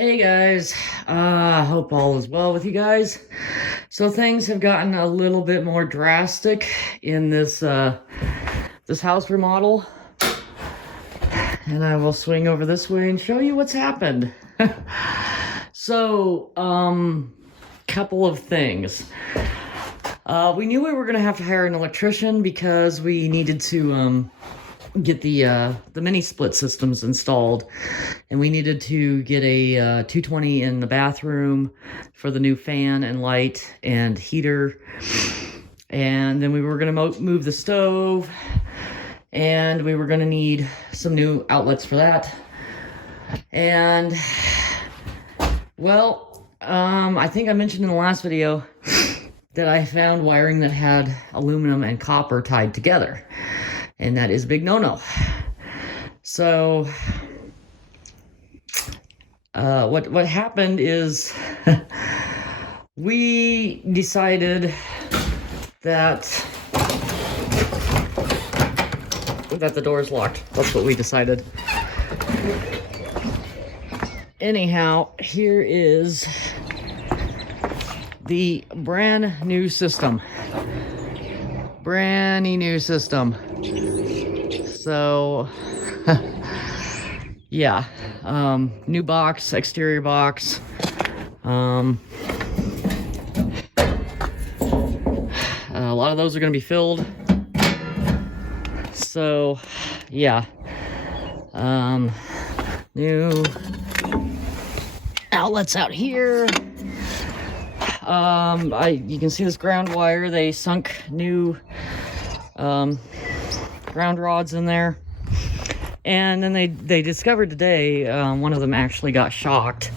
Hey guys, hope all is well with you guys. So things have gotten a little bit more drastic in this house remodel, and I will swing over this way and show you what's happened. So, couple of things. We knew we were gonna have to hire an electrician because we needed to get the mini split systems installed, and we needed to get a 220 in the bathroom for the new fan and light and heater, and then we were going to move the stove, and we were going to need some new outlets for that. And well, I think I mentioned in the last video that I found wiring that had aluminum and copper tied together, and that is a big no-no. So what happened is we decided that the door's locked. That's what we decided. Anyhow, here is the brand new system. Brand new system. So, yeah, new box, exterior box. A lot of those are going to be filled. So, yeah, new outlets out here. You can see this ground wire. They sunk new ground rods in there, and then they discovered today one of them actually got shocked.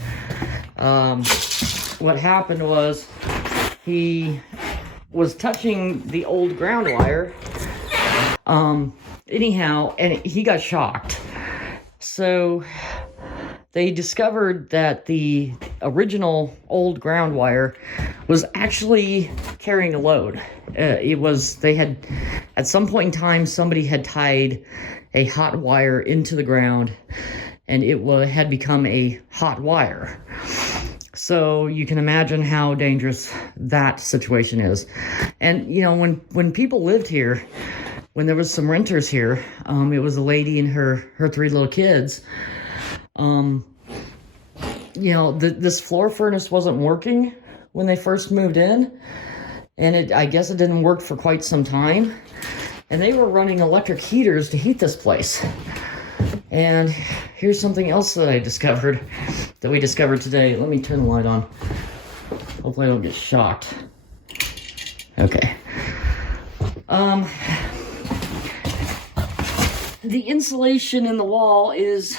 What happened was he was touching the old ground wire anyhow, and he got shocked. So they discovered that the original old ground wire was actually carrying a load. At some point in time, somebody had tied a hot wire into the ground, and it had become a hot wire. So you can imagine how dangerous that situation is. And you know, when people lived here, when there was some renters here, it was a lady and her 3 little kids. You know, this floor furnace wasn't working when they first moved in, and I guess it didn't work for quite some time, and they were running electric heaters to heat this place. And here's something else that we discovered today. Let me turn the light on. Hopefully I don't get shocked. Okay. The insulation in the wall is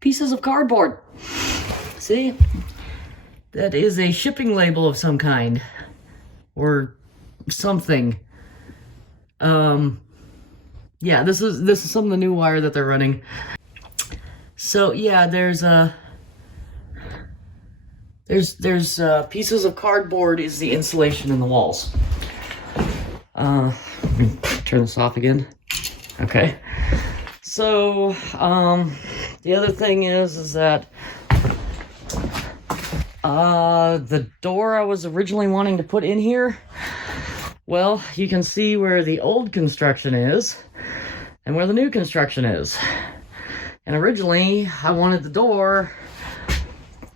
pieces of cardboard. See? That is a shipping label of some kind. Or something. Yeah, this is some of the new wire that they're running. So yeah, there's pieces of cardboard is the insulation in the walls. Let me turn this off again. Okay. So the other thing is that the door I was originally wanting to put in here, well, you can see where the old construction is and where the new construction is. And originally, I wanted the door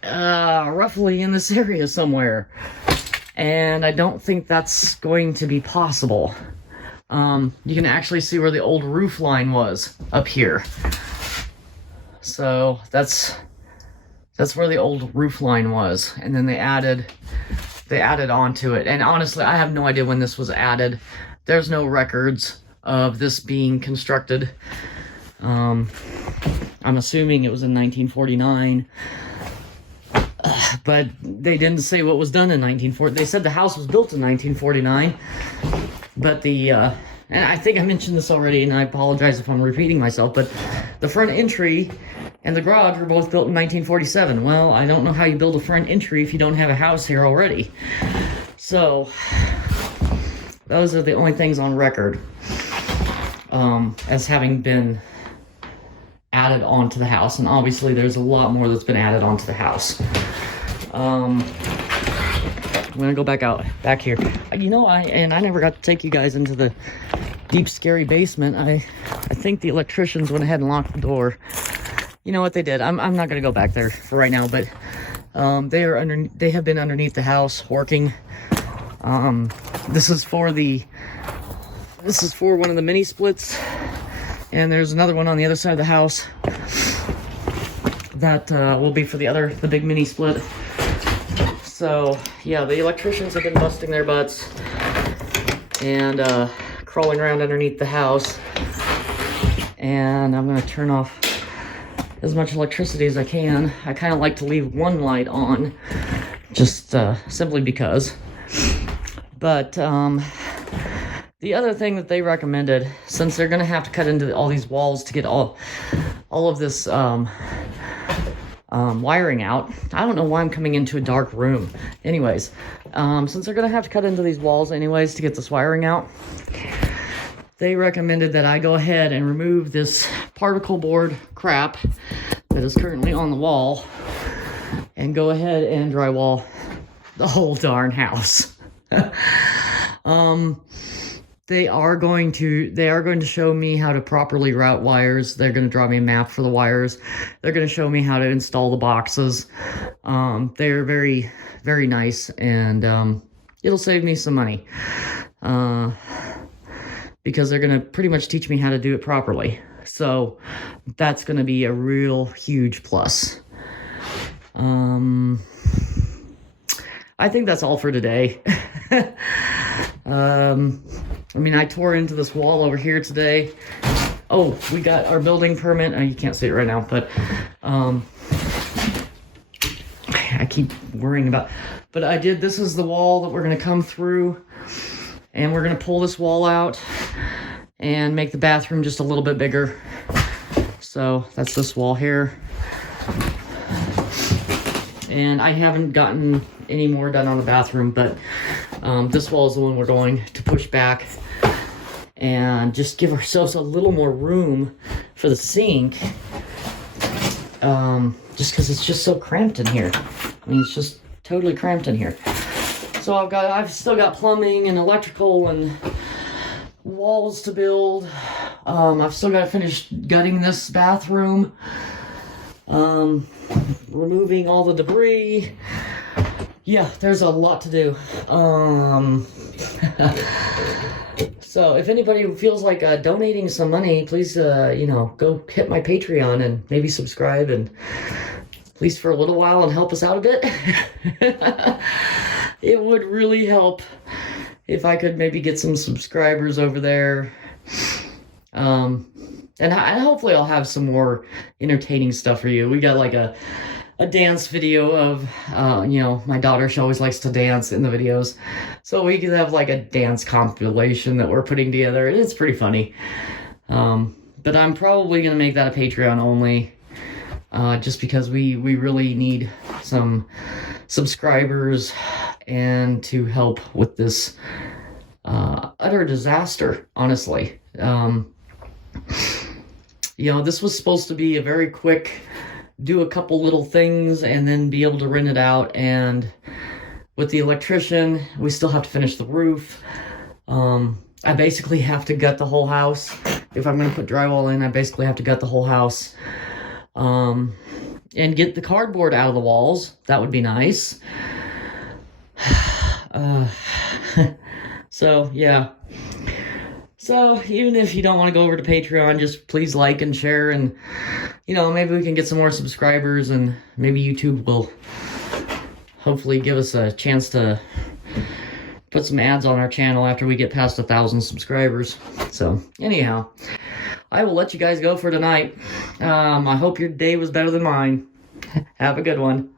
roughly in this area somewhere. And I don't think that's going to be possible. You can actually see where the old roof line was up here. So that's where the old roof line was. And then they added onto it. And honestly, I have no idea when this was added. There's no records of this being constructed. I'm assuming it was in 1949, but they didn't say what was done in 1940. They said the house was built in 1949, but and I think I mentioned this already, and I apologize if I'm repeating myself, but the front entry and the garage were both built in 1947. Well, I don't know how you build a front entry if you don't have a house here already. So those are the only things on record as having been added onto the house, and obviously there's a lot more that's been added onto the house. I'm gonna go back here. You know, I never got to take you guys into the deep, scary basement. I think the electricians went ahead and locked the door. You know what they did? I'm not gonna go back there for right now, but they have been underneath the house working. This is for one of the mini splits, and there's another one on the other side of the house that will be for the big mini split. So yeah, the electricians have been busting their butts and crawling around underneath the house, and I'm gonna turn off as much electricity as I can. I kind of like to leave one light on, just simply because. But the other thing that they recommended, since they're gonna have to cut into all these walls to get all of this wiring out. I don't know why I'm coming into a dark room. Anyways, since they're gonna have to cut into these walls anyways to get this wiring out, they recommended that I go ahead and remove this particle board crap that is currently on the wall and go ahead and drywall the whole darn house. They are going to show me how to properly route wires. They're going to draw me a map for the wires. They're going to show me how to install the boxes. They're very, very nice, and it'll save me some money. Because they're going to pretty much teach me how to do it properly. So that's going to be a real huge plus. I think that's all for today. I mean, I tore into this wall over here today. Oh, we got our building permit. Oh, you can't see it right now, but I keep worrying about. But I did. This is the wall that we're going to come through, and we're going to pull this wall out and make the bathroom just a little bit bigger. So that's this wall here. And I haven't gotten any more done on the bathroom, but this wall is the one we're going to push back and just give ourselves a little more room for the sink. Just because it's just so cramped in here. I mean, it's just totally cramped in here. So I've still got plumbing and electrical and walls to build. I've still got to finish gutting this bathroom. Removing all the debris. Yeah, there's a lot to do. So if anybody feels like donating some money, please, go hit my Patreon and maybe subscribe, and at least for a little while, and help us out a bit. It would really help if I could maybe get some subscribers over there. And hopefully I'll have some more entertaining stuff for you. We got like a dance video of, my daughter, she always likes to dance in the videos. So we could have like a dance compilation that we're putting together. It's pretty funny. But I'm probably going to make that a Patreon only, just because we really need some subscribers and to help with this utter disaster, honestly. This was supposed to be a very quick, do a couple little things and then be able to rent it out. And with the electrician, we still have to finish the roof. I basically have to gut the whole house. If I'm going to put drywall in, I basically have to gut the whole house. And get the cardboard out of the walls. That would be nice. So, yeah. So even if you don't want to go over to Patreon, just please like and share, and maybe we can get some more subscribers, and maybe YouTube will hopefully give us a chance to put some ads on our channel after we get past 1,000 subscribers. So anyhow, I will let you guys go for tonight. I hope your day was better than mine. Have a good one.